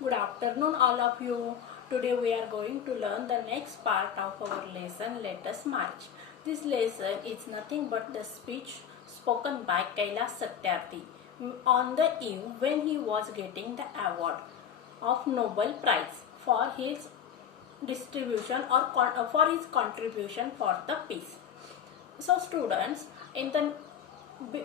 Good afternoon, all of you. Today we are going to learn the next part of our lesson. Let us march. This lesson is nothing but the speech spoken by Kailash Satyarthi on the eve when he was getting the award of Nobel Prize for his distribution or for his contribution for the peace. So students, in the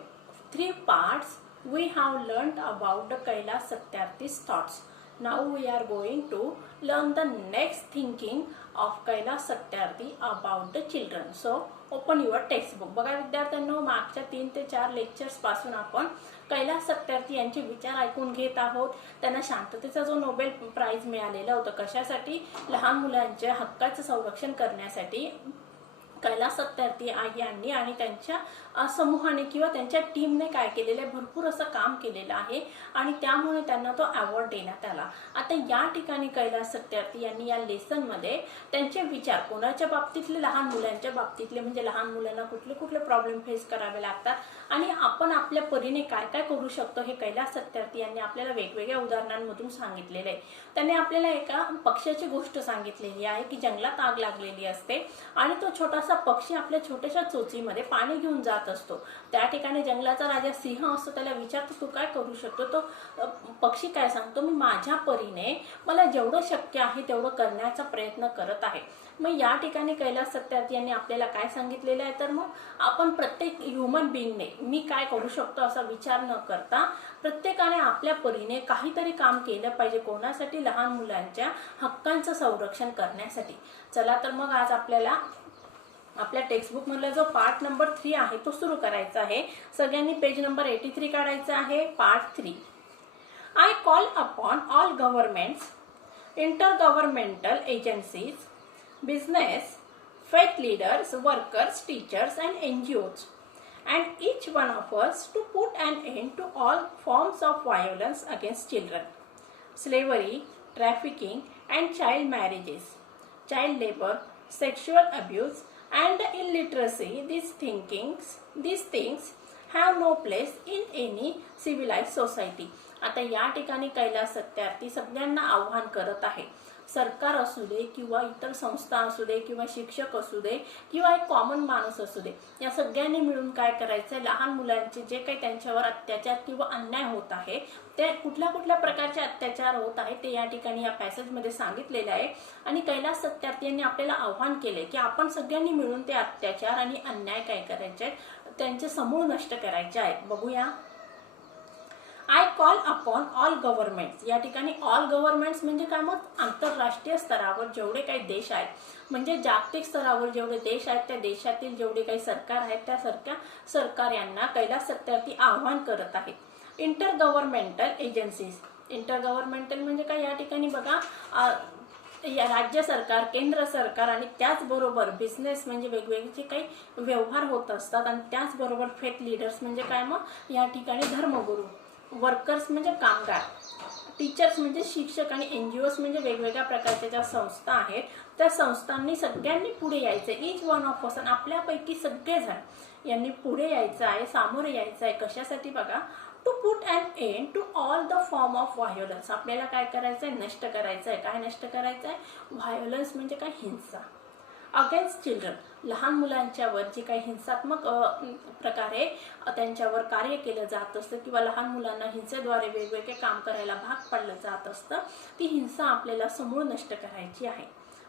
three parts we have learned about the Kailash Satyarthi's thoughts. Now we are going to learn the next thinking of Kailash Satyarthi about the children. So open your textbook. बघा विद्यार्थ्यांनो, मागच्या 3 ते 4 lectures पासून आपण कैलाश सत्यार्थी यांचे विचार ऐकून घेत आहोत. त्यांना शांततेचा जो नोबेल प्राइज मिळालेला होता, कशासाठी? लहान मुलांच्या हक्काचं संरक्षण करण्यासाठी कैलाश सत्यार्थी यांनी आणि त्यांच्या समूहाने किंवा त्यांच्या टीमने काय केलेले, भरपूर असं काम केलेलं आहे आणि त्यामुळे त्यांना तो अवॉर्ड देण्यात आला. आता या ठिकाणी कैलाश सत्यार्थी यांनी या लेसन मध्ये त्यांचे विचार कोणाच्या बाबतीतले, लहान मुलांच्या बाबतीतले, म्हणजे लहान मुलांना कुठले कुठले प्रॉब्लेम फेस करावे लागतात आणि आपण आपल्या परीने काय काय करू शकतो हे कैलाश सत्यार्थी यांनी आपल्याला वेगवेगळ्या उदाहरणांमधून सांगितलेले आहे. त्यांनी आपल्याला एका पक्ष्याची गोष्ट सांगितलेली आहे की जंगलात आग लागलेली असते आणि तो छोटासा पक्षी आपल्या छोट्याशा चोचीमध्ये पाणी घेऊन जात असतो. त्या ठिकाणी जंगलाचा राजा सिंह असतो, त्याला विचारतो तू काय करू शकतो? तो पक्षी काय सांगतो, मी माझ्या परीने मला जेवढं शक्य आहे तेवढं करण्याचा प्रयत्न करत आहे. मग या ठिकाणी कैलाश सत्यार्थी यांनी आपल्याला काय सांगितलेलं आहे, तर मग आपण प्रत्येक ह्युमन बीइंगने मी काय करू शकतो असा विचार न करता प्रत्येकाने आपल्या परीने काहीतरी काम केलं पाहिजे. कोणासाठी? लहान मुलांच्या हक्कांचं संरक्षण करण्यासाठी. चला तर मग आज आपल्याला आपल्या टेक्स्टबुक मधला जो पार्ट नंबर 3 आहे तो सुरू करायचा आहे. सगळ्यांनी पेज नंबर 83 काढायचा आहे. Part 3. I call upon all governments, intergovernmental agencies, business, faith leaders, workers, teachers and NGOs and each one of us to put an end to all forms of violence against children, slavery, trafficking and child marriages, child labor, sexual abuse and illiteracy. These things have no place in any civilized society. आता या ठिकाणी कैलाश सत्यार्थी सगळ्यांना आव्हान करत आहे. सरकार असू दे किंवा इतर संस्था असू दे किंवा शिक्षक असू दे किंवा एक कॉमन माणूस असू दे, या सगळ्यांनी मिळून काय करायचंय, लहान मुलांचे जे काही त्यांच्यावर अत्याचार किंवा अन्याय होत आहे, ते कुठल्या कुठल्या प्रकारचे अत्याचार होत आहे ते या ठिकाणी या पॅसेजमध्ये सांगितलेलं आहे. आणि कैलाश सत्यार्थी यांनी आपल्याला आव्हान केले की आपण सगळ्यांनी मिळून ते अत्याचार आणि अन्याय काय करायचे, त्यांचे समूळ नष्ट करायचे आहेत. बघूया. I call upon all governments. या ठिकाणी ऑल गव्हर्नमेंट्स म्हणजे काय, मग आंतरराष्ट्रीय स्तरावर जेवढे काही देश आहेत, म्हणजे जागतिक स्तरावर जेवढे देश आहेत त्या देशातील जेवढे काही सरकार आहेत त्या सरकार यांना कैलाश सत्यार्थी आव्हान करत आहेत. Intergovernmental agencies. इंटरगव्हर्नमेंटल म्हणजे काय, या ठिकाणी बघा या राज्य सरकार, केंद्र सरकार आणि त्याचबरोबर बिझनेस म्हणजे वेगवेगळे जे काही व्यवहार होत असतात आणि त्याचबरोबर फेथ लीडर्स म्हणजे काय, मग या ठिकाणी धर्मगुरू, वर्कर्स म्हणजे कामगार, टीचर्स म्हणजे शिक्षक आणि NGOs म्हणजे वेगवेगळ्या प्रकारच्या ज्या संस्था आहेत त्या संस्थांनी सगळ्यांनी पुढे यायचं. इच वन ऑफ अस, आपल्यापैकी सगळेजण यांनी पुढे यायचं आहे, सामोरे यायचं आहे. कशासाठी? बघा, to put an end to all the form of violence. आपल्याला काय करायचंय, नष्ट करायचंय. काय नष्ट करायचंय? व्हायोलन्स म्हणजे काय, हिंसा. अगेन्स्ट चिल्ड्रन, लहान मुलांच्यावर जे काही हिंसात्मक प्रकारे त्यांच्यावर कार्य केलं जात असतं किंवा लहान मुलांना हिंसेद्वारे वेगवेगळे काम करायला भाग पाडलं जात असतं, ती हिंसा आपल्याला समूळ नष्ट करायची आहे.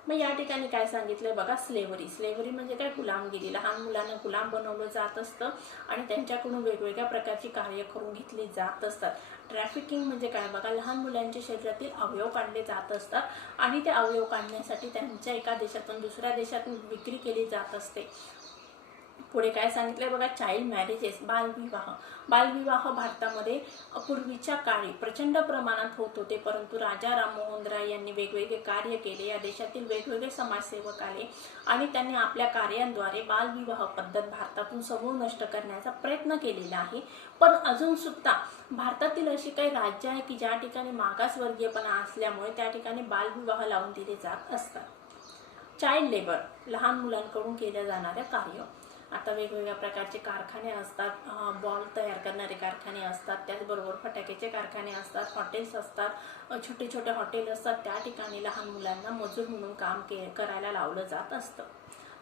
मग या ठिकाणी काय सांगितलंय बघा, स्लेव्हरी. स्लेव्हरी म्हणजे काय, गुलामगिरी. लहान मुलांना गुलाम बनवलं जात असतं आणि त्यांच्याकडून वेगवेगळ्या प्रकारची कार्य करून घेतली जात असतात. ट्रॅफिकिंग म्हणजे काय बघा, लहान मुलांच्या शरीरातील अवयव काढले जात असतात आणि ते अवयव काढण्यासाठी त्यांच्या एका देशातून दुसऱ्या देशातून विक्री केली जात असते. पुढे काय सांगितलंय बघा, चाइल्ड मॅरेजेस, बालविवाह. बालविवाह भारतामध्ये पूर्वीच्या काळी प्रचंड प्रमाणात होत होते, परंतु राजा राममोहन राय यांनी वेगवेगळे कार्य केले. या देशातील वेगवेगळे समाजसेवक आले आणि त्यांनी आपल्या कार्यांद्वारे बालविवाह पद्धत भारतातून समूळ नष्ट करण्याचा प्रयत्न केलेला आहे. पण अजून सुद्धा भारतातील अशी काही राज्य आहे की ज्या ठिकाणी मागासवर्गीयपणा असल्यामुळे त्या ठिकाणी बालविवाह लावून दिले जात असतात. चाइल्ड लेबर, लहान मुलांकडून केल्या जाणाऱ्या कार्य. आता वेगवेगळ्या प्रकारचे कारखाने असतात, बॉल तयार करणारे कारखाने असतात, त्याचबरोबर फटाक्याचे कारखाने असतात, हॉटेल्स असतात, छोटे छोटे हॉटेल असतात. त्या ठिकाणी लहान मुलांना मजूर म्हणून काम करायला लावलं जात असतं.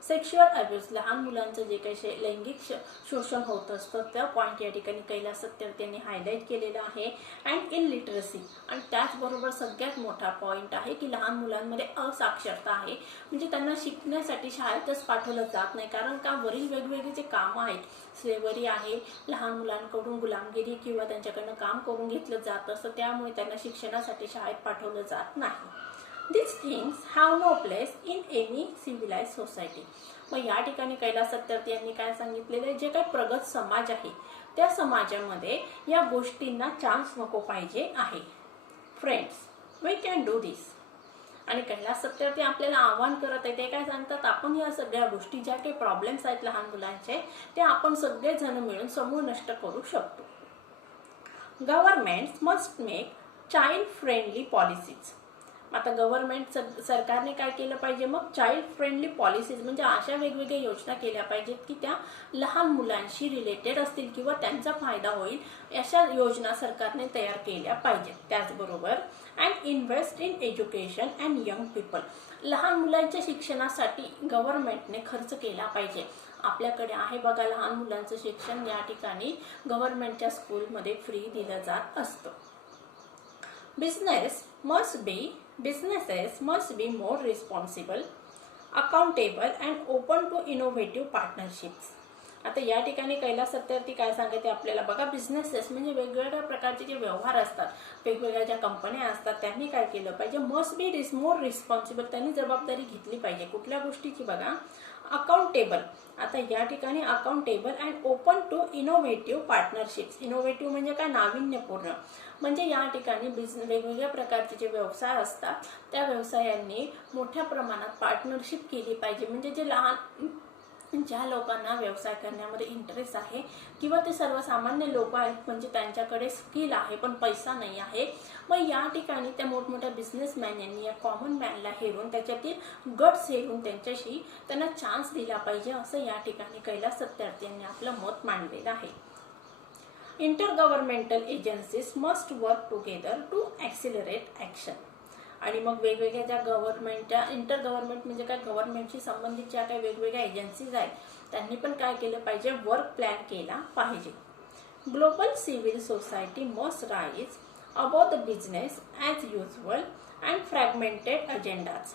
सेक्शुअल अब्यूज, लहान मुलांचं जे काही लैंगिक शोषण होत असतं त्या पॉईंट या ठिकाणी कैलास सत्यार्थी यांनी हायलाईट केलेलं आहे. अँड इलिटरसी, आणि त्याचबरोबर सगळ्यात मोठा पॉईंट आहे की लहान मुलांमध्ये असाक्षरता आहे. म्हणजे त्यांना शिकण्यासाठी शाळेतच पाठवलं जात नाही, कारण का वरील वेगवेगळे जे कामं आहेत, स्लेवरी आहे, लहान मुलांकडून गुलामगिरी किंवा त्यांच्याकडनं काम करून घेतलं जात असतं, त्यामुळे त्यांना शिक्षणासाठी शाळेत पाठवलं जात नाही. These things have no place in any civilized society. मग या ठिकाणी कैलास सत्यार्थी यांनी काय सांगितलेलं आहे, जे काही प्रगत समाज आहे त्या समाजामध्ये या गोष्टींना चान्स नको पाहिजे आहे. फ्रेंड्स, वी कॅन डू दिस. आणि कैलास सत्यार्थी आपल्याला आव्हान करत आहे. ते काय सांगतात, आपण या सगळ्या गोष्टी, ज्या काही प्रॉब्लेम्स आहेत लहान मुलांचे, ते आपण सगळेजण मिळून समूळ नष्ट करू शकतो. Governments must make child friendly policies. आता गव्हर्नमेंट सरकारने काय केलं पाहिजे, मग चाइल्ड फ्रेंडली पॉलिसीज म्हणजे अशा वेगवेगळ्या योजना केल्या पाहिजेत की त्या लहान मुलांशी रिलेटेड असतील किंवा त्यांचा फायदा होईल, अशा योजना सरकारने तयार केल्या पाहिजेत. त्याचबरोबर and invest in education and young people, लहान मुलांच्या शिक्षणासाठी गव्हर्नमेंटने खर्च केला पाहिजे. आपल्याकडे आहे बघा, लहान मुलांचं शिक्षण या ठिकाणी गव्हर्नमेंटच्या स्कूलमध्ये फ्री दिलं जात असतं. Businesses must be more responsible, accountable and open to innovative partnerships. आता या ठिकाणी कैलास सत्यार्थी काय सांगते आपल्याला बघा, बिझनेसेस म्हणजे वेगवेगळ्या प्रकारचे जे व्यवहार असतात, वेगवेगळ्या ज्या कंपन्या असतात, त्यांनी काय केलं पाहिजे, मस्ट बी मोर रिस्पॉन्सिबल, त्यांनी जबाबदारी घेतली पाहिजे. कुठल्या गोष्टीची बघा, अकाउंटेबल. आता या ठिकाणी accountable and open to innovative partnerships. Innovative म्हणजे काय, नाविन्यपूर्ण. म्हणजे या ठिकाणी वेगवेगळ्या प्रकारचे जे व्यवसाय असतात त्या व्यवसायांनी मोठ्या प्रमाणात पार्टनरशिप केली पाहिजे. म्हणजे जे लहान, ज्या लोकांना व्यवसाय करण्यामध्ये इंटरेस्ट आहे किंवा ते सर्वसामान्य लोक आहेत, म्हणजे त्यांच्याकडे स्किल आहे पण पैसा नाही आहे, मग या ठिकाणी त्या मोठमोठ्या बिझनेसमॅन यांनी या कॉमन मॅनला हेरून, त्याच्यातील गट्स हेरून त्यांना चान्स दिला पाहिजे, असं या ठिकाणी कैलास सत्यार्थी यांनी आपलं मत मांडलेलं आहे. Intergovernmental agencies must work together to accelerate action. आणि मग वेगवेगळ्या ज्या गव्हर्नमेंटच्या, इंटर गव्हर्नमेंट म्हणजे काय, गव्हर्नमेंटशी संबंधित ज्या काही वेगवेगळ्या एजन्सीज आहेत त्यांनी पण काय केलं पाहिजे, वर्क प्लॅन केला पाहिजे. Global civil society must rise about the business as usual and fragmented agendas.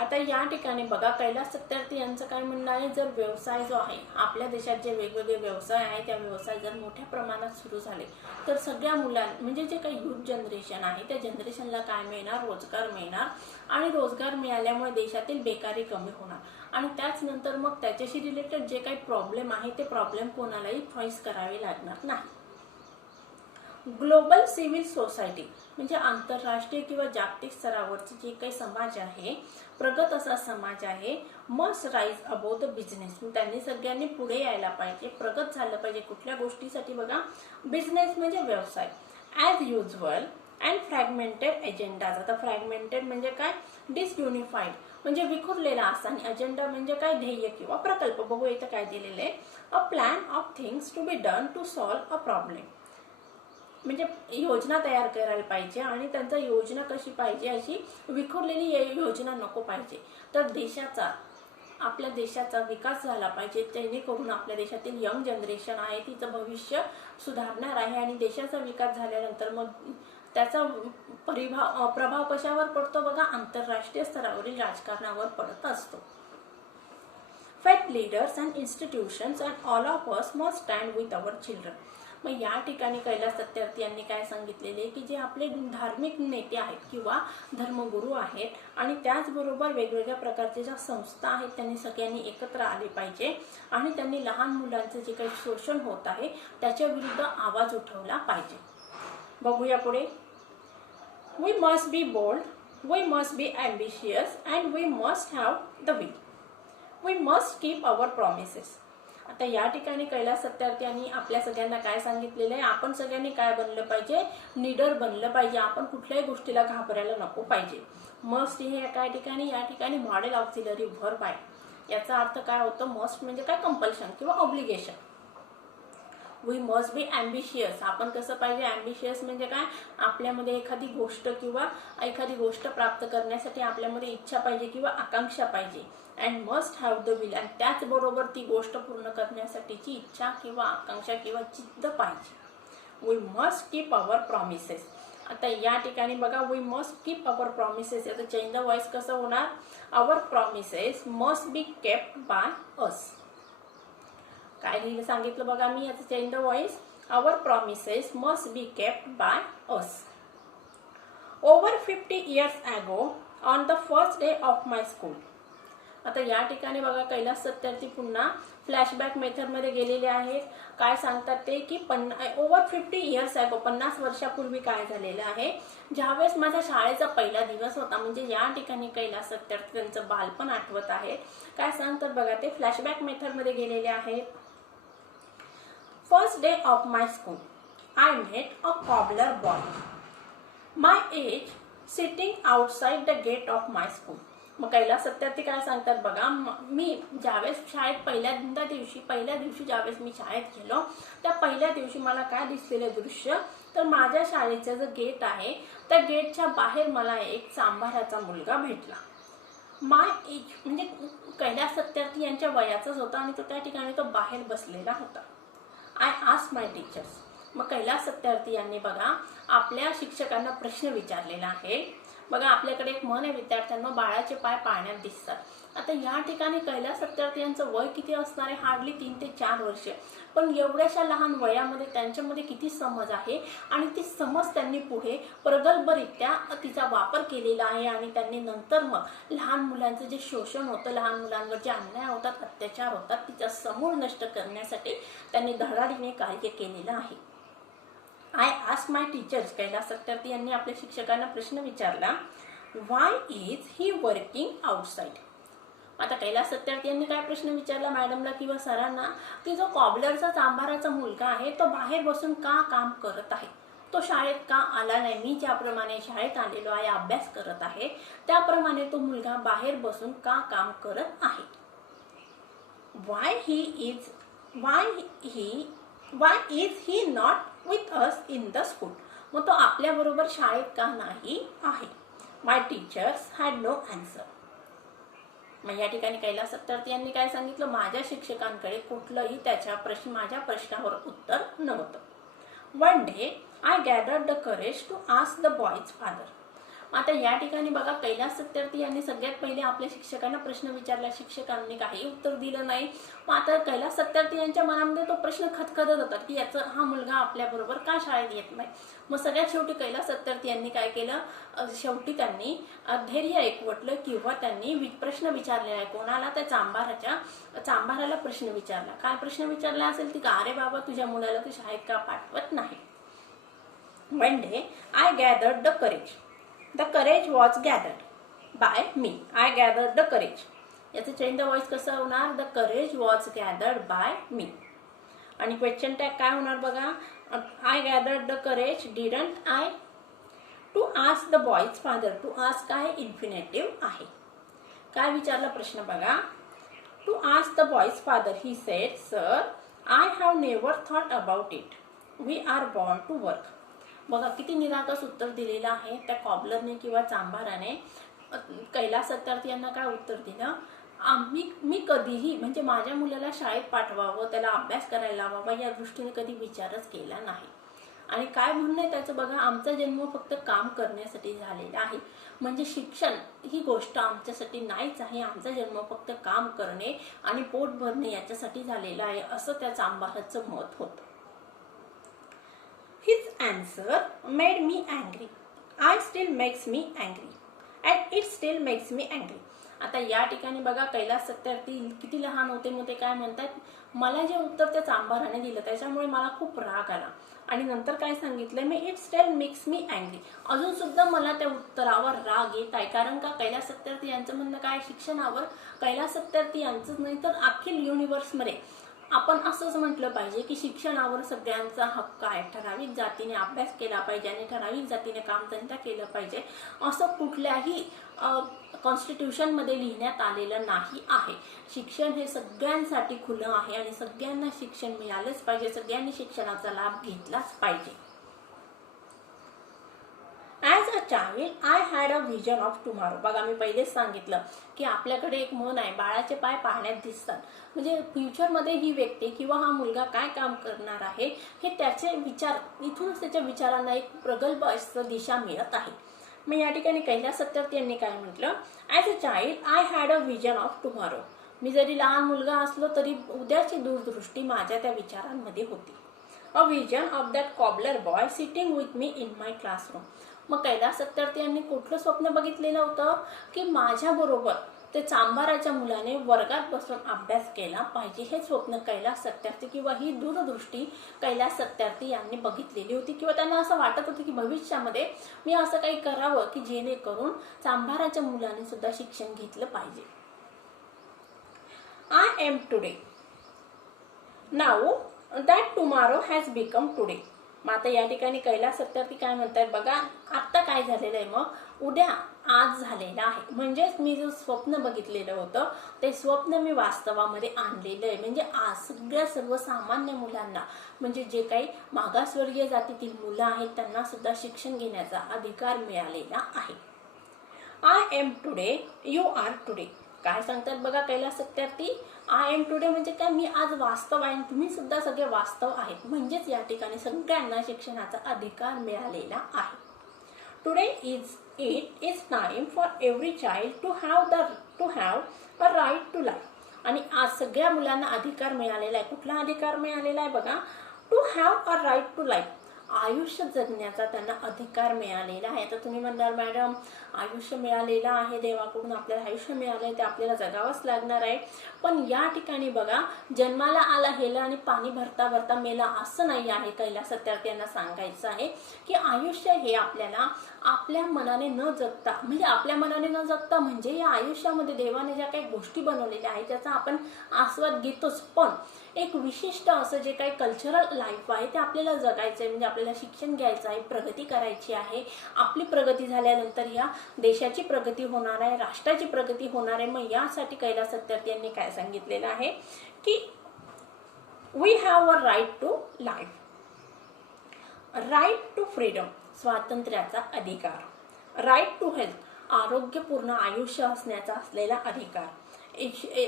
आता या ठिकाणी बघा, कैलास सत्यार्थी यांचं काय म्हणणं आहे, जर व्यवसाय जो आहे, आपल्या देशात जे वेगवेगळे व्यवसाय आहे त्या व्यवसाय जर मोठ्या प्रमाणात सुरू झाले तर सगळ्या म्हणजे जे काही युथ जनरेशन आहे त्या जनरेशनला काय मिळणार, रोजगार मिळणार. आणि रोजगार मिळाल्यामुळे देशातील बेकारी कमी होणार. आणि त्याच नंतर मग त्याच्याशी रिलेटेड जे काही प्रॉब्लेम आहे ते प्रॉब्लेम कोणालाही फेस करावे लागणार नाही. ग्लोबल सिव्हिल सोसायटी म्हणजे आंतरराष्ट्रीय किंवा जागतिक स्तरावरचे जे काही समाज आहे, प्रगत असा समाज आहे, must rise about the business. त्यांनी सगळ्यांनी पुढे यायला पाहिजे, प्रगत झालं पाहिजे. कुठल्या गोष्टीसाठी बघा, बिझनेस म्हणजे व्यवसाय, as usual and fragmented agendas. आता फ्रॅगमेंटेड म्हणजे काय, डिसयुनिफाईड म्हणजे विखुरलेला असा, आणि अजेंडा म्हणजे काय, ध्येय किंवा प्रकल्प. बघू इथं काय दिलेलं आहे, a plan of things to be done to solve a problem. म्हणजे योजना तयार करायला पाहिजे आणि त्यांचा योजना कशी पाहिजे, अशी विखुरलेली योजना नको पाहिजे. तर आपल्या देशाचा विकास झाला पाहिजे, जेणेकरून आपल्या देशातील यंग जनरेशन आहे तिचं भविष्य सुधारणार आहे. आणि देशाचा विकास झाल्यानंतर मग त्याचा प्रभाव कशावर पडतो बघा, आंतरराष्ट्रीय स्तरावरील राजकारणावर पडत असतो. Faith leaders and institutions and all of us must stand with our children. मग या ठिकाणी कैलास सत्यार्थी यांनी काय सांगितलेले की जे आपले धार्मिक नेते आहेत किंवा धर्मगुरू आहेत आणि त्याचबरोबर वेगवेगळ्या प्रकारच्या ज्या संस्था आहेत त्यांनी सगळ्यांनी एकत्र आले पाहिजे आणि त्यांनी लहान मुलांचे जे काही शोषण होत आहे त्याच्या विरुद्ध आवाज उठवला पाहिजे. बघूया पुढे. We must be bold, we must be ambitious and we must have the will. We must keep our promises. आता या ठिकाणी कैलास सत्यार्थी यांनी आपल्या सगळ्यांना काय सांगितलेलं आहे, आपण सगळ्यांनी काय बनलं पाहिजे, लीडर बनलं पाहिजे. आपण कुठल्याही गोष्टीला घाबरायला नको पाहिजे. मस्ट हे काय ठिकाणी, या ठिकाणी मॉडेल ऑक्झिलरी व्हर्ब आहे. याचा अर्थ काय होतो, मस्ट म्हणजे काय, कंपल्शन किंवा obligation. We must be ambitious. आपण कसं पाहिजे, ॲम्बिशियस म्हणजे काय, आपल्यामध्ये एखादी गोष्ट प्राप्त करण्यासाठी आपल्यामध्ये इच्छा पाहिजे किंवा आकांक्षा पाहिजे. And must have the will, आणि त्याचबरोबर ती गोष्ट पूर्ण करण्यासाठीची इच्छा किंवा आकांक्षा किंवा जिद्द पाहिजे. We must keep our promises. आता या ठिकाणी बघा, we must keep our promises, याचं चेंज द व्हॉइस कसं होणार, our promises must be kept by us. काय लिहिलं सांगितलं बघा मी, याचं change the voice, our promises must be kept by us. Over 50 years ago on the first day of my school. आता या ठिकाणी बघा, कैलास सत्यार्थी पुन्हा फ्लॅशबॅक मेथडमध्ये गेलेले आहेत. काय सांगतात ते की ओव्हर 50 years ago, 50 वर्षापूर्वी काय झालेलं आहे, ज्यावेळेस माझ्या शाळेचा पहिला दिवस होता. म्हणजे या ठिकाणी कैलास सत्यार्थी त्यांचं बालपण आठवत आहे. काय सांगतात बघा, ते फ्लॅशबॅक मेथडमध्ये गेलेले आहेत. First day of my school, I met a cobbler boy my age sitting outside the gate of my school. मग कैलास सत्यार्थी काय सांगतात बघा, मी ज्यावेळेस शाळेत पहिल्या दिवशी ज्यावेळेस मी शाळेत गेलो, त्या पहिल्या दिवशी मला काय दिसलेलं दृश्य, तर माझ्या शाळेचं जे गेट आहे त्या गेटच्या बाहेर मला एक चांभाराचा मुलगा भेटला. माय एज म्हणजे कैलास सत्यार्थी यांच्या वयाचाच होता आणि तो त्या ठिकाणी तो बाहेर बसलेला होता. I asked my teachers. मग कैलास सत्यार्थी यांनी बघा आपल्या शिक्षकांना प्रश्न विचारलेला आहे. बघा, आपल्याकडे एक म्हण आहे, विद्यार्थ्यांना बाळाचे पाय पाळण्यात दिसतात. आता या ठिकाणी कैलास सत्यार्थी यांचं वय किती असणार आहे, हार्डली 3 ते 4 वर्ष. पण एवढ्याशा लहान वयामध्ये त्यांच्यामध्ये किती समज आहे, आणि ती समज त्यांनी पुढे प्रगल्भरित्या तिचा वापर केलेला आहे. आणि त्यांनी नंतर मग लहान मुलांचं जे शोषण होतं, लहान मुलांवर जे अन्याय होतात, अत्याचार होतात, तिचा समूळ नष्ट करण्यासाठी त्यांनी धडाडीने कार्य केलेलं आहे. I asked my teachers. Kailash Satyarthi यांनी आपल्या शिक्षकांना प्रश्न विचारला, why is he working outside. आता कैलास सत्यार्थी यांनी काय प्रश्न विचारला मॅडमला किंवा सरांना, की जो कॉबलरचा चांभाराचा मुलगा आहे तो बाहेर बसून का काम करत आहे, तो शाळेत का आला नाही. मी ज्याप्रमाणे शाळेत आलेलो आहे, अभ्यास करत आहे, त्याप्रमाणे तो मुलगा बाहेर बसून का काम करत आहे. Why is he not with us in the school. मग तो आपल्या बरोबर शाळेत का नाही आहे. My teachers had no answer. मग या ठिकाणी कैलास सत्यार्थी यांनी काय सांगितलं, माझ्या शिक्षकांकडे कुठलंही माझ्या प्रश्नावर उत्तर नव्हतं. One day I gathered the courage to ask the boy's father. आता या ठिकाणी बघा, कैलास सत्यार्थी यांनी सगळ्यात पहिले आपल्या शिक्षकांना प्रश्न विचारला, शिक्षकांनी काही उत्तर दिलं नाही. मग आता कैलास सत्यार्थी यांच्या मनामध्ये तो प्रश्न खदखदत होता की हा मुलगा आपल्याबरोबर का शाळेत येत नाही. मग सगळ्यात शेवटी कैलास सत्यार्थी यांनी काय केलं, शेवटी त्यांनी धैर्य एकवटलं किंवा त्यांनी प्रश्न विचारलेला आहे. कोणाला, त्या चांभाराला प्रश्न विचारला. काय प्रश्न विचारला असेल ती, अरे बाबा, तुझ्या मुलाला तू शाळेत का पाठवत नाही. One day I gathered the courage. The courage was gathered by me. I gathered the courage. याचं चेंज द व्हॉइस कसं होणार, the courage was gathered by me. आणि क्वेश्चन टॅग काय होणार बघा, I gathered the courage didn't I to ask the boy's father. To ask काय infinitive आहे. काय विचारला प्रश्न बघा, to ask the boy's father he said, sir I have never thought about it. We are born to work. बघा किती निरागस उत्तर दिलेलं आहे त्या कॉबलरने किंवा चांभाराने. कैलास सत्यार्थी यांना काय उत्तर दिलं, मी कधीही म्हणजे माझ्या मुलाला शाळेत पाठवावं, त्याला अभ्यास करायला लावावा या दृष्टीने कधी विचारच केला नाही. आणि काय म्हणणं आहे त्याचं बघा, आमचा जन्म फक्त काम करण्यासाठी झालेला आहे. म्हणजे शिक्षण ही गोष्ट आमच्यासाठी नाहीच आहे. आमचा जन्म फक्त काम करणे आणि पोट भरणे याच्यासाठी झालेला आहे, असं त्या चांभाराचं मत होतं. His answer made me angry. I still makes me angry. And it still makes me angry. आता या ठिकाणी बघा, कैलास सत्यार्थी किती लहान होते. मग ते काय म्हणतात, मला जे उत्तर त्या चांभाराने दिलं त्याच्यामुळे मला खूप राग आला. आणि नंतर काय सांगितलं, me it still makes me angry. अजून सुद्धा मला त्या उत्तरावर राग येत आहे. कारण का, कैलास सत्यार्थी यांचं म्हणणं काय, शिक्षणावर कैलास सत्यार्थी यांचंच नाही तर अखिल युनिव्हर्समध्ये आपण असंच म्हटलं पाहिजे की शिक्षणावर सगळ्यांचा हक्क आहे, ठराविक जातीने अभ्यास केला पाहिजे आणि ठराविक जातीने कामधंदा केलं पाहिजे असं कुठल्याही कॉन्स्टिट्यूशनमध्ये लिहिण्यात आलेलं नाही आहे. शिक्षण हे सगळ्यांसाठी खुलं आहे आणि सगळ्यांना शिक्षण मिळालंच पाहिजे, सगळ्यांनी शिक्षणाचा लाभ घेतलाच पाहिजे. As a child I had a vision of tomorrow. बघा मी पहिलेच सांगितलं की आपल्याकडे एक म्हण आहे, बाळाचे पाय पाळण्यात दिसतात. म्हणजे फ्युचरमध्ये ही व्यक्ती किंवा हा मुलगा काय काम करणार आहे हे त्याचे विचार, इथूनच त्याच्या विचारांना एक प्रगल्भ असं दिशा मिळत आहे. मग या ठिकाणी कैलास सत्यार्थी यांनी काय म्हटलं, as a child I had a vision of tomorrow. मी जरी लहान मुलगा असलो तरी उद्याची दूरदृष्टी माझ्या त्या विचारांमध्ये होती. A vision of that cobbler boy sitting with me in my classroom. मग कैलास सत्यार्थी यांनी कुठलं स्वप्न बघितलेलं होतं की माझ्याबरोबर ते चांभाराच्या मुलाने वर्गात बसून अभ्यास केला पाहिजे. हे स्वप्न कैलास सत्यार्थी किंवा ही दूरदृष्टी कैलास सत्यार्थी यांनी बघितलेली होती किंवा त्यांना असं वाटत होतं की भविष्यामध्ये मी असं काही करावं की जेणेकरून चांभाराच्या मुलाने सुद्धा शिक्षण घेतलं पाहिजे. I am today now that tomorrow has become today. मग आता या ठिकाणी कैलास सत्यार्थी काय म्हणतात बघा, आत्ता काय झालेलं आहे, मग उद्या आज झालेलं आहे. म्हणजेच मी जो स्वप्न बघितलेलं होतं ते स्वप्न मी वास्तवामध्ये आणलेलं आहे. म्हणजे आज सगळ्या सर्वसामान्य मुलांना, म्हणजे जे काही मागासवर्गीय जातीतील मुलं आहेत त्यांना सुद्धा शिक्षण घेण्याचा अधिकार मिळालेला आहे. I am today, you are today. काय सांगतात बघा Kailash Satyarthi, I am today म्हणजे काय, मी आज वास्तव आहे, तुम्ही सुद्धा सगळे वास्तव आहेत. म्हणजेच या ठिकाणी सगळ्यांना शिक्षणाचा अधिकार मिळालेला आहे. Today it is time for every child to have a right to life. आणि आज सगळ्या मुलांना अधिकार मिळालेला आहे. कुठला अधिकार मिळालेला आहे बघा, to have a right to life. आयुष्य जगण्याचा त्यांना अधिकार मिळालेला आहे. तर तुम्ही म्हणणार मॅडम आयुष्य मिळालेलं आहे, देवाकडून आपल्याला आयुष्य मिळालं आहे, ते आपल्याला जगावंच लागणार आहे. पण या ठिकाणी बघा, जन्माला आला हेला आणि पाणी भरता भरता मेला असं नाही आहे. कैलास सत्यार्थी यांना सांगायचं आहे की आयुष्य हे आपल्याला आपल्या मनाने न जगता, म्हणजे आपल्या मनाने न जगता म्हणजे या आयुष्यामध्ये देवाने ज्या काही गोष्टी बनवलेल्या आहेत त्याचा आपण आस्वाद घेतोच, पण एक विशिष्ट असं जे काही कल्चरल लाईफ आहे ते आपल्याला जगायचं आहे. म्हणजे आपल्याला शिक्षण घ्यायचं आहे, प्रगती करायची आहे. आपली प्रगती झाल्यानंतर या देशाची प्रगती होणार आहे, राष्ट्राची प्रगती होणार आहे. मग यासाठी कैलास सत्यार्थी यांनी काय सांगितलेलं आहे की we have a right to life, right to freedom, स्वातंत्र्याचा अधिकार, राईट टू हेल्थ, आरोग्यपूर्ण आयुष्य असण्याचा असलेला अधिकार,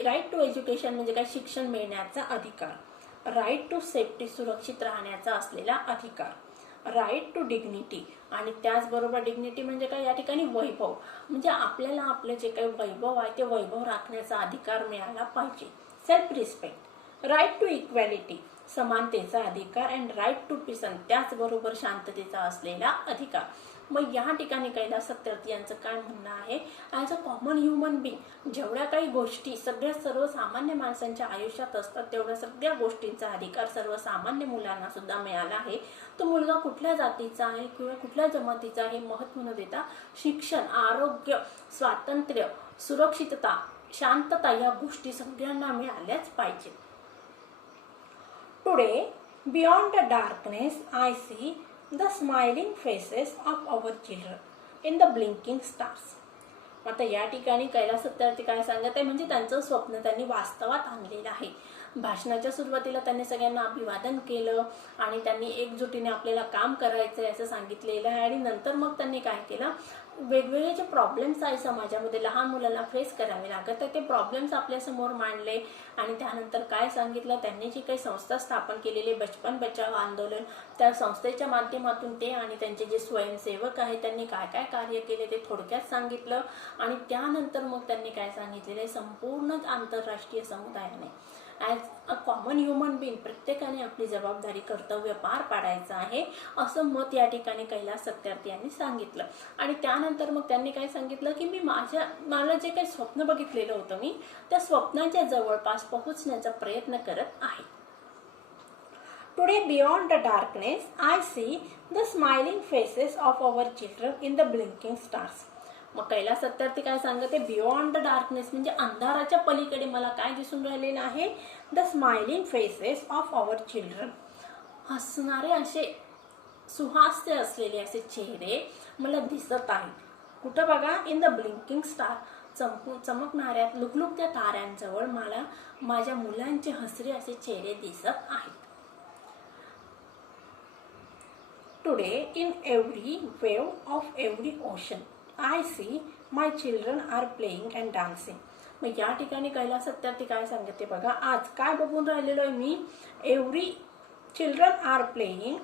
राईट टू एज्युकेशन म्हणजे काय, शिक्षण मिळण्याचा अधिकार, राईट टू सेफ्टी, सुरक्षित राहण्याचा असलेला अधिकार, राईट टू डिग्निटी. आणि त्याचबरोबर डिग्निटी म्हणजे काय, या ठिकाणी वैभव, म्हणजे आपल्याला आपलं जे काही वैभव आहे ते वैभव राखण्याचा अधिकार मिळाला पाहिजे. Self respect, right to equality, समानतेचा अधिकार, अँड राईट टू पीस, त्याचबरोबर शांततेचा असलेला अधिकार. मग या ठिकाणी कैलास सत्यार्थी यांचं काय म्हणणं आहे, as a common human being जेवढ्या काही गोष्टी सगळ्या सर्वसामान्य माणसांच्या आयुष्यात असतात तेवढ्या सगळ्या गोष्टींचा अधिकार सर्वसामान्य मुलांना सुद्धा मिळाला आहे. तो मुलगा कुठल्या जातीचा आहे किंवा कुठल्या जमातीचा आहे महत्त्व न देता शिक्षण, आरोग्य, स्वातंत्र्य, सुरक्षितता, शांतता या गोष्टी सगळ्यांना मिळाल्याच पाहिजे. Today beyond the darkness I see the smiling faces of our children in the blinking stars. आता या ठिकाणी कैलास सत्यार्थी काय सांगत आहे, म्हणजे त्यांचं स्वप्न त्यांनी वास्तवात आणलेलं आहे. भाषणाच्या सुरुवातीला त्यांनी सगळ्यांना अभिवादन केलं आणि त्यांनी एकजुटीने आपल्याला काम करायचं आहे असं सांगितलेलं आहे. आणि नंतर मग त्यांनी काय केलं, वेगवेगळे जे प्रॉब्लेम्स आहे समाजामध्ये लहान मुलांना फेस करावे लागत आहे ते प्रॉब्लेम्स आपल्यासमोर मांडले. आणि त्यानंतर काय सांगितलं, त्यांनी जी काही संस्था स्थापन केलेली बचपन बचाव आंदोलन, त्या संस्थेच्या माध्यमातून ते आणि त्यांचे जे स्वयंसेवक आहेत त्यांनी काय काय कार्य केले ते थोडक्यात सांगितलं. आणि त्यानंतर मग त्यांनी काय सांगितलेलं, संपूर्ण आंतरराष्ट्रीय समुदायाने as a common human being प्रत्येकाने आपली जबाबदारी कर्तव्य पार पाडायचं आहे असं मत या ठिकाणी कैलास सत्यार्थी यांनी सांगितलं. आणि त्यानंतर मग त्यांनी काय सांगितलं की मला जे काही स्वप्न बघितलेलं होतं मी त्या स्वप्नाच्या जवळपास पोहोचण्याचा प्रयत्न करत आहे. Today beyond the darkness I see the smiling faces of our children in the blinking stars. मग कैलास सत्यार्थी काय सांगते, बियॉन्ड द डार्कनेस म्हणजे अंधाराच्या पलीकडे मला काय दिसून राहिलेलं आहे, the smiling faces of our children, हसणारे असे सुहास्य असलेले असे चेहरे मला दिसत आहेत. कुठं बघा, इन द ब्लिंकिंग स्टार, चमकणाऱ्या लुकलुकत्या ताऱ्यांजवळ मला माझ्या मुलांचे हसरे असे चेहरे दिसत आहेत. Today in every wave of every ocean I see my children are playing and dancing. मग या ठिकाणी कैलास सत्यार्थी काय सांगते बघा, आज काय बघून राहिलेलो आहे मी, every children are playing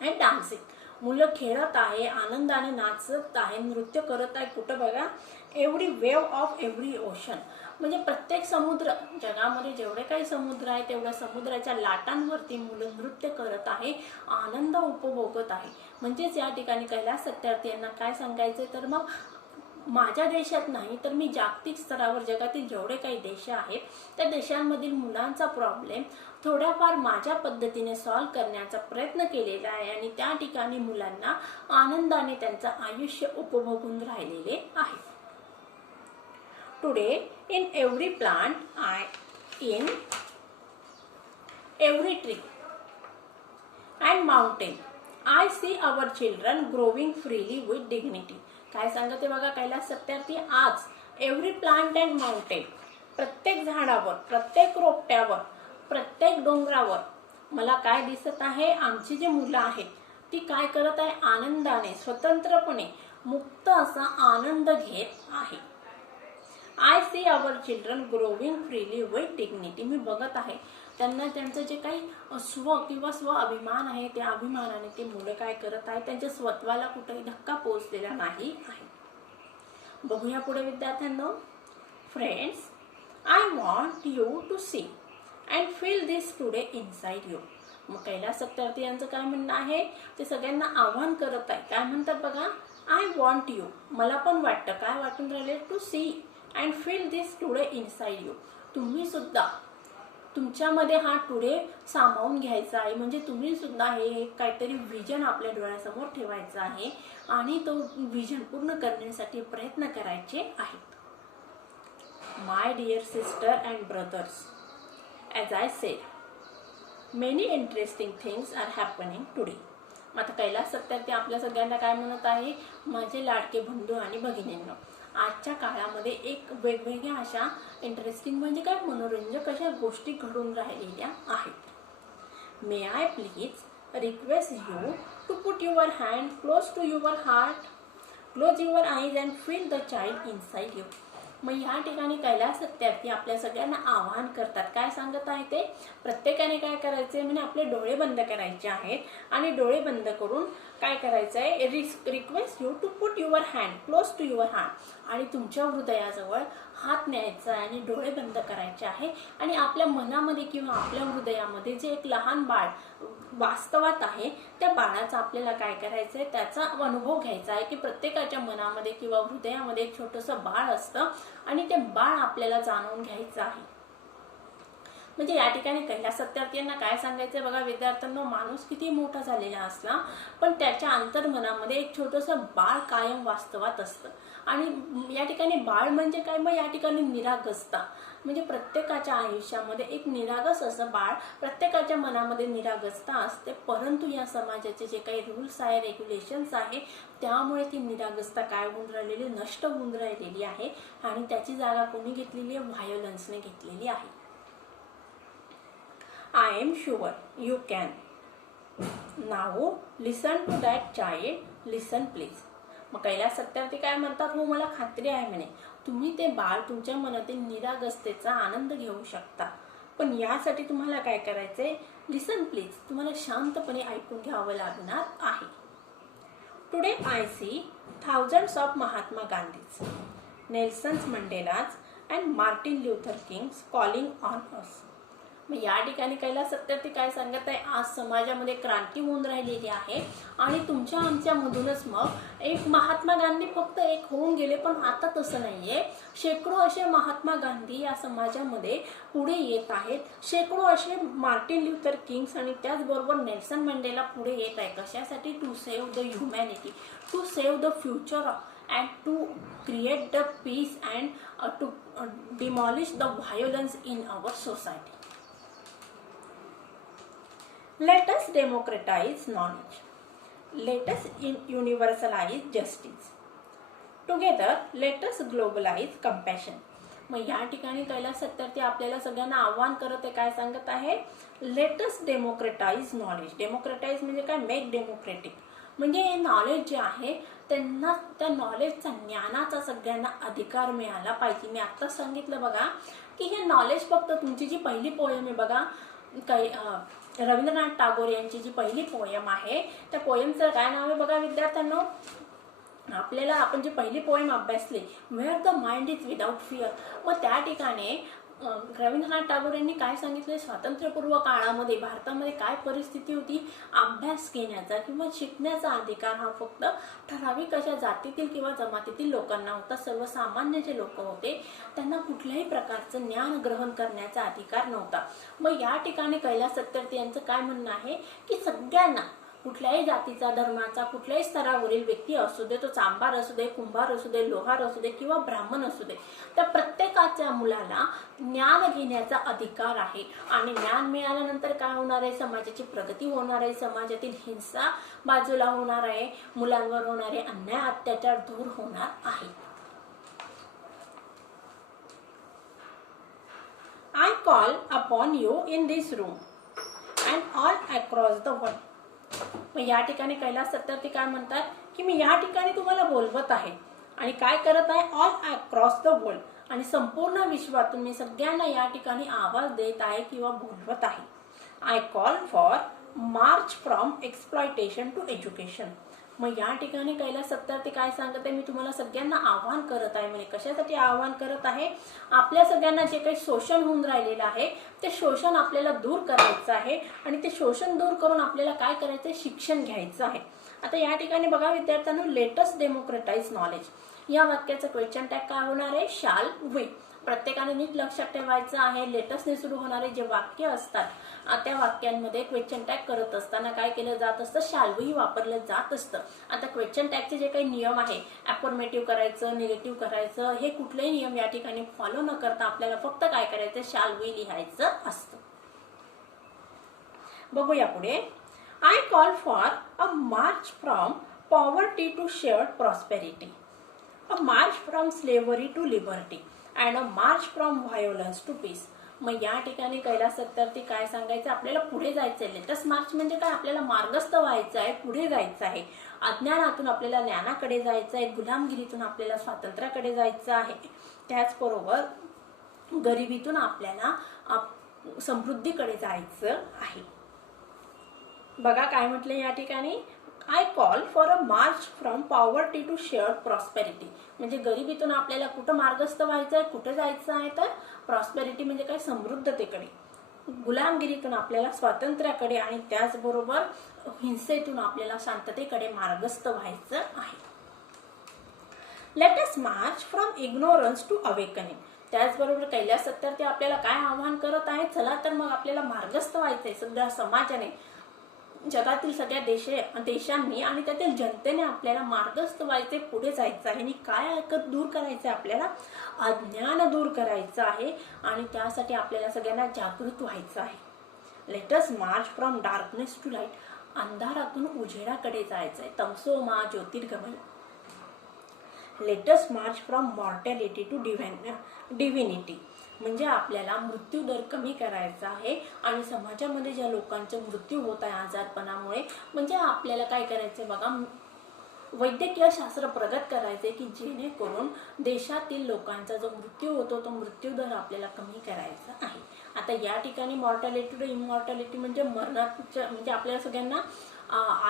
and dancing, मुलं खेळत आहे, आनंदाने नाचत आहे, नृत्य करत आहे. कुठं बघा, every wave of every ocean म्हणजे प्रत्येक समुद्र, जगामध्ये जेवढे काही समुद्र आहे तेवढ्या समुद्राच्या लाटांवरती मुलं नृत्य करत आहे, आनंद उपभोगत आहे. म्हणजेच या ठिकाणी कैलास सत्यार्थी यांना काय सांगायचं, तर मग माझ्या देशात नाही तर मी जागतिक स्तरावर जगातील जेवढे काही देश आहेत त्या देशांमधील मुलांचा प्रॉब्लेम थोड्याफार माझ्या पद्धतीने सॉल्व्ह करण्याचा प्रयत्न केलेला आहे आणि त्या ठिकाणी मुलांना आनंदाने त्यांचं आयुष्य उपभोगून राहिलेले आहे. Today in every plant in every tree and mountain I see our children growing freely with dignity. काय सांगते बघा कैलास सत्यार्थी, आज एव्हरी प्लांट अँड माउंटेन, प्रत्येक झाडावर, प्रत्येक रोपट्यावर, प्रत्येक डोंगरावर मला काय दिसत आहे, आमची जी मुलं आहेत ती काय करत आहे, आनंदाने स्वतंत्रपणे मुक्त असा आनंद घेत आहे. I see our children growing freely with dignity. मी बघत आहे त्यांना त्यांचं जे काही स्व किंवा स्व अभिमान आहे त्या अभिमानाने ते मुलं काय करत आहे, त्यांच्या स्वत्वाला कुठेही धक्का पोहोचलेला नाही आहे. बघूया पुढे विद्यार्थ्यांनो. Friends, I want you to see and feel this today inside you. मग कैलास सत्यार्थी यांचं काय म्हणणं आहे, ते सगळ्यांना आव्हान करत आहे. काय म्हणतात बघा, आय वॉन्ट यू, मला पण वाटतं, काय वाटून राहिले, to see and feel this today inside you. तुम्ही सुद्धा तुमच्यामध्ये हा टुडे सामावून घ्यायचा आहे, म्हणजे तुम्ही सुद्धा हे काहीतरी विजन आपल्या डोळ्यासमोर ठेवायचं आहे आणि तो विजन पूर्ण करण्यासाठी प्रयत्न करायचे आहेत. My dear sister and brothers, as I said, many interesting things are happening today. आता कैलास सत्यार्थी आपल्या सगळ्यांना काय म्हणत आहे, माझे लाडके बंधू आणि भगिनींनो, आजच्या काळामध्ये एक वेगवेगळ्या अशा इंटरेस्टिंग म्हणजे काय मनोरंजक अशा गोष्टी घडून राहिलेल्या आहेत. May I please request you to put your hand close to your heart, close your eyes and feel the child inside you. मग या ठिकाणी कैलास सत्यार्थी आपल्या सगळ्यांना आवाहन करतात. काय सांगत आहे ते, प्रत्येकाने काय करायचे, म्हणजे आपले डोळे बंद करायचे आहेत आणि डोळे बंद करून काय करायचं आहे, request you to put your hand close to your heart, आणि तुमच्या हृदयाजवळ हात न्यायचा आहे आणि डोळे बंद करायचे आहे आणि आपल्या मनामध्ये किंवा आपल्या हृदयामध्ये जे एक लहान बाळ वास्तवात आहे त्या बाळाचा आपल्याला काय करायचं आहे, त्याचा अनुभव घ्यायचा आहे की प्रत्येकाच्या मनामध्ये किंवा हृदयामध्ये एक छोटंसं बाळ असतं आणि ते बाळ आपल्याला जाणून घ्यायचं आहे. म्हणजे या ठिकाणी कैलास सत्यार्थी यांना काय सांगायचं बघा विद्यार्थ्यांना, माणूस किती मोठा झालेला असला पण त्याच्या अंतर्मनामध्ये एक छोटंसं बाळ कायम वास्तवात असतं. आणि या ठिकाणी बाळ म्हणजे काय, मग या ठिकाणी निरागसता, म्हणजे प्रत्येकाच्या आयुष्यामध्ये एक निरागस असं बाळ, प्रत्येकाच्या मनामध्ये निरागसता असते, परंतु या समाजाचे जे काही रूल्स आहे, रेग्युलेशन्स आहे, त्यामुळे ती निरागसता काय होऊन राहिलेली, नष्ट होऊन राहिलेली आहे आणि त्याची जागा कोणी घेतलेली आहे, व्हायोलन्सने घेतलेली आहे. I am sure you can. Now listen to that child. Listen please. मग कैलास सत्यार्थी काय म्हणतात, हो मला खात्री आहे म्हणे तुम्ही ते बाळ तुमच्या मनातील निरागसतेचा आनंद घेऊ शकता, पण यासाठी तुम्हाला काय करायचंय, लिसन प्लीज, तुम्हाला शांतपणे ऐकून घ्यावं लागणार आहे. Today I see thousands of Mahatma Gandhis, Nelson Mandelas and Martin Luther Kings calling on us. मग या ठिकाणी कैलास सत्यार्थी काय सांगत आहे, आज समाजामध्ये क्रांती होऊन राहिलेली आहे आणि तुमच्या आमच्या मधूनच मग एक महात्मा गांधी फक्त एक होऊन गेले, पण आता तसं नाहीये. शेकडो असे महात्मा गांधी या समाजामध्ये पुढे येत आहेत, शेकडो असे मार्टिन ल्यूथर किंग्स आणि त्याचबरोबर नेल्सन मंडेला पुढे येत आहे. कशासाठी, to save the humanity, to save the future and to create the peace and to demolish the violence in our society. Let us democratize knowledge. Let us universalize justice. Together, let us globalize compassion. मग या ठिकाणी कैलास सत्यार्थी आपल्याला सगळ्यांना आव्हान करत आहे, काय सांगत आहे? लेट अस डेमोक्रेटाइज नॉलेज. डेमोक्रेटाइज म्हणजे काय? Make democratic. म्हणजे हे नॉलेज जे आहे त्यांना त्या नॉलेजचा, ज्ञानाचा सगळ्यांना अधिकार मिळाला पाहिजे. मी आत्ताच सांगितलं बघा की हे नॉलेज फक्त तुमची जी पहिली पोयम आहे बघा, काही रवींद्रनाथ टागोर यांची जी पहिली पोयम आहे त्या पोयमचं काय नाव आहे बघा विद्यार्थ्यांनो? आपल्याला आपण जी पहिली पोएम अभ्यासली, where the mind is without fear, मग त्या ठिकाणी रवींद्रनाथ टागोर यांनी काय सांगितले? स्वातंत्र्यपूर्व काळामध्ये भारतामध्ये काय परिस्थिती होती? अभ्यास घेण्याचा किंवा शिकण्याचा अधिकार हा फक्त ठराविक अशा जातीतील किंवा जमातीतील लोकांना होता. सर्वसामान्य जे लोक होते त्यांना कुठल्याही प्रकारचं ज्ञान ग्रहण करण्याचा अधिकार नव्हता. मग या ठिकाणी कैलास सत्यार्थी यांचं काय म्हणणं आहे की सगळ्यांना, कुठल्याही जातीचा, धर्माचा, कुठल्याही स्तरावरील व्यक्ती असू दे, तो चांभार असू दे, कुंभार असू दे, लोहार असू दे किंवा ब्राह्मण असू दे, त्या प्रत्येकाच्या मुलाला ज्ञान घेण्याचा अधिकार आहे. आणि ज्ञान मिळाल्यानंतर काय होणार आहे? समाजाची प्रगती होणार आहे, समाजातील हिंसा बाजूला होणार आहे, मुलांवर होणारे अन्याय अत्याचार दूर होणार आहे. I call upon you in this room and all across the world. मग या ठिकाणी कैलास सत्यार्थी काय म्हणतात की मी या ठिकाणी तुम्हाला बोलवत आहे आणि काय करत आहे? ऑल अक्रॉस द वर्ल्ड, आणि संपूर्ण विश्वातून मी सगळ्यांना या ठिकाणी आवाज देत आहे किंवा बोलवत आहे. I call for march from exploitation to education. मग या ठिकाणी कैलास सत्यार्थी काय सांगत आहे? मी तुम्हाला सगळ्यांना आवाहन करत आहे. म्हणजे कशासाठी आवाहन करत आहे? आपल्या सगळ्यांना जे काही शोषण होऊन राहिलेलं आहे ते शोषण आपल्याला दूर करायचं आहे आणि ते शोषण दूर करून आपल्याला काय करायचं? शिक्षण घ्यायचं आहे. आता या ठिकाणी बघा विद्यार्थ्यांनो, लेटस्ट डेमोक्रेटाइज नॉलेज या वाक्याचं क्वेश्चन टॅग काय होणार आहे? Shall we. प्रत्येकाने नीट लक्षात ठेवायचं आहे. लेटेस्टने सुरू होणारे जे वाक्य असतात त्या वाक्यांमध्ये क्वेश्चन टॅग करत असताना काय केलं जात असतं? शाल वी वापरलं जात असतं. आता क्वेश्चन टॅगचे जे काही नियम आहे, अफर्मेटिव्ह करायचं, निगेटिव्ह करायचं, हे कुठलेही नियम या ठिकाणी फॉलो न करता आपल्याला फक्त काय करायचं? शाल वी लिहायचं असतं. बघूया पुढे. I call for a march from poverty to shared prosperity, a march from slavery to liberty and a march from violence to peace. मग या ठिकाणी कैलास सत्यार्थी काय सांगायचं? आपल्याला पुढे जायचं आहे. लेटेस्ट मार्च म्हणजे काय? आपल्याला मार्गस्थ व्हायचं आहे, पुढे जायचं आहे. अज्ञानातून आपल्याला ज्ञानाकडे जायचं आहे, गुलामगिरीतून आपल्याला स्वातंत्र्याकडे जायचं आहे, त्याचबरोबर गरिबीतून आपल्याला समृद्धीकडे जायचं आहे. बघा काय म्हटलं या ठिकाणी? I call for a march from poverty to shared prosperity. म्हणजे गरिबीतून आपल्याला कुठं मार्गस्थ व्हायचं आहे, कुठं जायचं आहे? तर प्रॉस्पेरिटी म्हणजे काय? समृद्धतेकडे. गुलामगिरीतून आपल्याला स्वातंत्र्याकडे आणि त्याचबरोबर हिंसेतून आपल्याला शांततेकडे मार्गस्थ व्हायचं आहे. Let us march from ignorance to awakening. त्याचबरोबर कैलास सत्यार्थी आपल्याला काय आवाहन करत आहे? चला तर मग आपल्याला मार्गस्थ व्हायचंय. सगळ्या समाजाने, जगातील सगळ्या देशांनी आणि त्यातील जनतेने आपल्याला मार्गस्थ व्हायचे, पुढे जायचं आहे. आणि काय दूर करायचं आहे? आपल्याला अज्ञान दूर करायचं आहे आणि त्यासाठी आपल्याला सगळ्यांना जागृत व्हायचं आहे. Let us march from darkness to light. अंधारातून उजेडाकडे जायचं आहे. तमसो मा ज्योतिर्गमय. Let us march from mortality to divinity. म्हणजे आपल्याला मृत्यू दर कमी करायचा आहे आणि समाजामध्ये ज्या लोकांचा मृत्यू होत आहे आजारपणामुळे, म्हणजे आपल्याला काय करायचंय बघा, वैद्यकीय शास्त्र प्रगत करायचे की जेणेकरून देशातील लोकांचा जो मृत्यू होतो तो मृत्यू दर आपल्याला कमी करायचा आहे. आता या ठिकाणी मॉर्टॅलिटी टू इमॉर्टॅलिटी म्हणजे मरणाचं, म्हणजे आपल्याला सगळ्यांना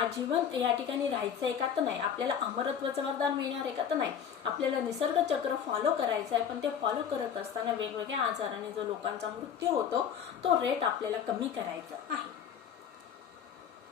आजीवन या ठिकाणी राहायचं आहे का? तर नाही. आपल्याला अमरत्वाचं वरदान मिळणार आहे का? तर नाही. आपल्याला निसर्ग चक्र फॉलो करायचं आहे, पण ते फॉलो करत असताना वेगवेगळ्या आजाराने जो लोकांचा मृत्यू होतो तो रेट आपल्याला कमी करायचा आहे.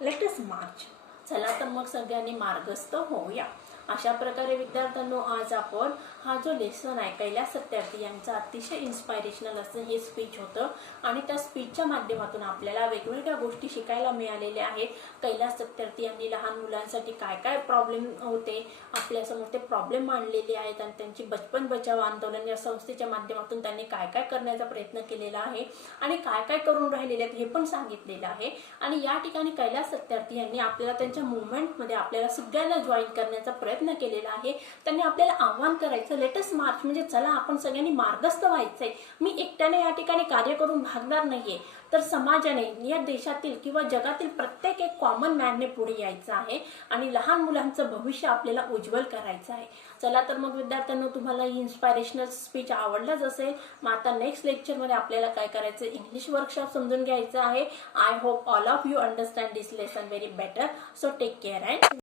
Let us March. चला तर मग सगळ्यांनी मार्गस्थ होऊया. अशा प्रकारे विद्यार्थ्यांनो आज आपण हा जो लेसन आहे कैलास सत्यार्थी यांचा अतिशय इन्स्पायरेशनल असं हे स्पीच होतं आणि त्या स्पीचच्या माध्यमातून आपल्याला वेगवेगळ्या गोष्टी शिकायला मिळालेल्या आहेत. कैलास सत्यार्थी यांनी लहान मुलांसाठी काय काय प्रॉब्लेम होते आपल्यासमोर ते प्रॉब्लेम मांडलेले आहेत आणि त्यांची बचपन बचाव आंदोलन या संस्थेच्या माध्यमातून त्यांनी काय काय करण्याचा प्रयत्न केलेला आहे आणि काय काय करून राहिलेले आहेत हे पण सांगितलेलं आहे. आणि या ठिकाणी कैलास सत्यार्थी यांनी आपल्याला त्यांच्या मुवमेंटमध्ये आपल्याला सगळ्यांना जॉईन करण्याचा प्रयत्न केलेला आहे. त्यांनी आपल्याला आव्हान करायचं लेटेस्ट मार्च म्हणजे चला आपण सगळ्यांनी मार्गस्थ व्हायचंय. मी एकट्याने या ठिकाणी कार्य करून भागणार नाहीये तर समाजाने या देशातील किंवा जगातील प्रत्येक एक कॉमन मॅनने पुढे यायचं आहे आणि लहान मुलांचं भविष्य आपल्याला उज्ज्वल करायचं आहे. चला तर मग विद्यार्थ्यांनो तुम्हाला ही इन्स्पायरेशनल स्पीच आवडलाच असेल. मग आता नेक्स्ट लेक्चरमध्ये आपल्याला काय करायचं इंग्लिश वर्कशॉप समजून घ्यायचं आहे. I hope all of you understand this lesson very better. So take care and